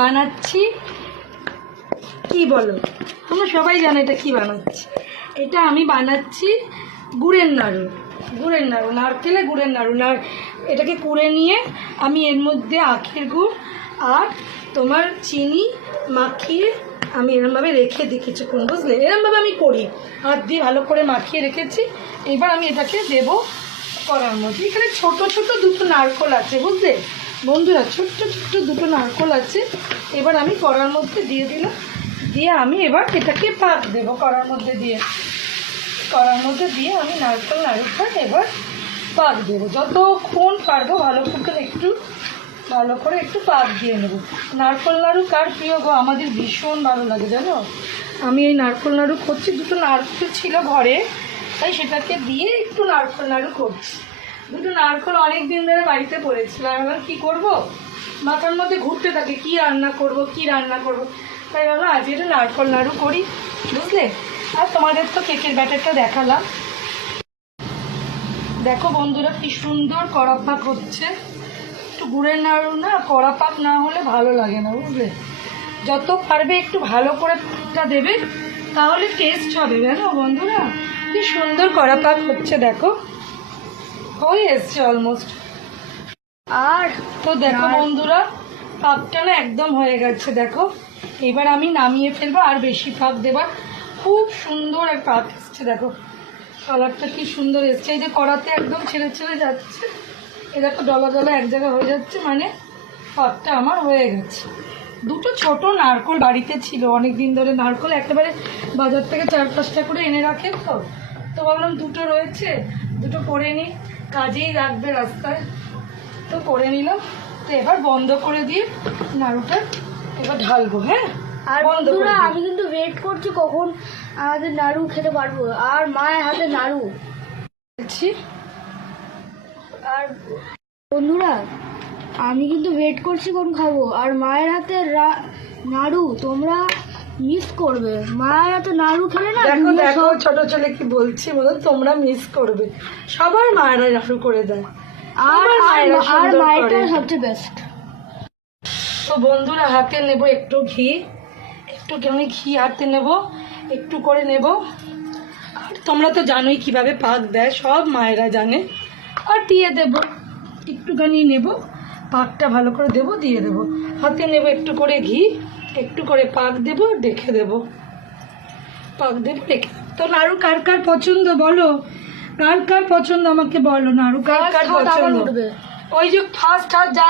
বানাচ্ছি কি বলো, তোমরা সবাই জানো এটা কি বানাচ্ছি। এটা আমি বানাচ্ছি গুড়ের নাড়ু, নারকেলে গুড়ের নাড়ু। এটাকে কুড়ে নিয়ে আমি এর মধ্যে আখের গুড় আর তোমার চিনি মাখিয়ে আমি এরমভাবে রেখে দিই কিছুক্ষণ, বুঝলে? এরমভাবে আমি করি, হাত দিয়ে ভালো করে মাখিয়ে রেখেছি। এবার আমি এটাকে দেবো করার মধ্যে। এখানে ছোট ছোট দুটো নারকোল আছে, বুঝলে বন্ধুরা, ছোট্ট ছোট্ট দুটো নারকোল আছে। এবার আমি কড়ার মধ্যে দিয়ে দিলাম, দিয়ে আমি এবার এটাকে পাক দেবো কড়ার মধ্যে দিয়ে আমি নারকেল নাড়ুটা এবার পাক দেবো যতক্ষণ পারবো। ভালো করে একটু পাক দিয়ে নেবো। নারকেল নাড়ু কার প্রিয় গো? আমাদের ভীষণ ভালো লাগে, জানো। আমি এই নারকেল নাড়ু করছি, দুটো নারকেল ছিল ঘরে, তাই সেটাকে দিয়ে একটু নারকেল নাড়ু করছি। দুটো নারকেল অনেক দিন ধরে বাড়িতে পড়েছিল, আমি ভাবলাম কী করবো, মাথার মধ্যে ঘুরতে থাকে কি রান্না করব, তাই ভাবলাম আজ একটু নারকেল নাড়ু করি, বুঝলে। আর তোমাদের তো কেকের ব্যাটারটা দেখালাম, দেখো বন্ধুরা কি সুন্দর কড়া পাক হচ্ছে। একটু গুড়ের নাড়ু না, কড়া পাক না হলে ভালো লাগে না, বুঝলে। যত পারবে একটু ভালো করে পাকটা দেবে, তাহলে টেস্ট হবে, জানো বন্ধুরা। কি সুন্দর কড়া পাক হচ্ছে, দেখো হয়ে এসছে অলমোস্ট। আর তো দেখো বন্ধুরা, পাকটা না একদম হয়ে গেছে, দেখো। এবার আমি নামিয়ে ফেলবো, আর বেশি পাক দেবার। খুব সুন্দর এক পাক এসছে, দেখো কালারটা কি সুন্দর এসছে। এই যে কড়াতে একদম ছেড়ে যাচ্ছে, এ দেখো ডলা ডলা এক জায়গায় হয়ে যাচ্ছে, মানে পাকটা আমার হয়ে গেছে। দুটো ছোট নারকেল বাড়িতে ছিল অনেক দিন ধরে, নারকেল একেবারে বাজার থেকে 4-5টা করে এনে রাখেন, তো ভাবলাম দুটো রয়েছে, দুটো করে নিই, কাজেই লাগবে রাস্তায়, তো করে নিলাম। তো এবার বন্ধ করে দিয়ে নাড়ুটা এবার ঢালবো। হ্যাঁ, আর বন্ধুরা আমি কিন্তু ওয়েট করছি কখন আমাদের নাড়ু খেতে পারবো, আর মায়ের হাতে নাড়ু। আর বন্ধুরা আমি কিন্তু ওয়েট করছি কখন খাবো, আর মায়ের হাতে নাড়ু তোমরা মিস করবে। মায়ের হাতে নাড়ু খেলে না, দেখো ছোট ছেলে কি বলছি বলো, তোমরা মিস করবে। সবার মায়েরা নাড়ু করে দেয়, আর মায়েরটা সবচেয়ে বেস্ট। তো বন্ধুরা হাতে নেব একটুখানি ঘি হাতে নেব, একটু করে নেব। আর তোমরা তো জানোই কিভাবে পাক দেয়, সব মায়েরা জানে। আর দিয়ে দেব, একটুখানি নেব, পাকটা ভালো করে দেব, দিয়ে দেব। হাতে নেব একটু করে ঘি, একটু করে পাক দেব, রেখে দেব, পাক দেব রেখে। তো নাড়ু কার কার পছন্দ বলো, কার কার পছন্দ আমাকে বলো, নাড়ু কার কার পছন্দ। ওই যে ফার্স্ট হাত যা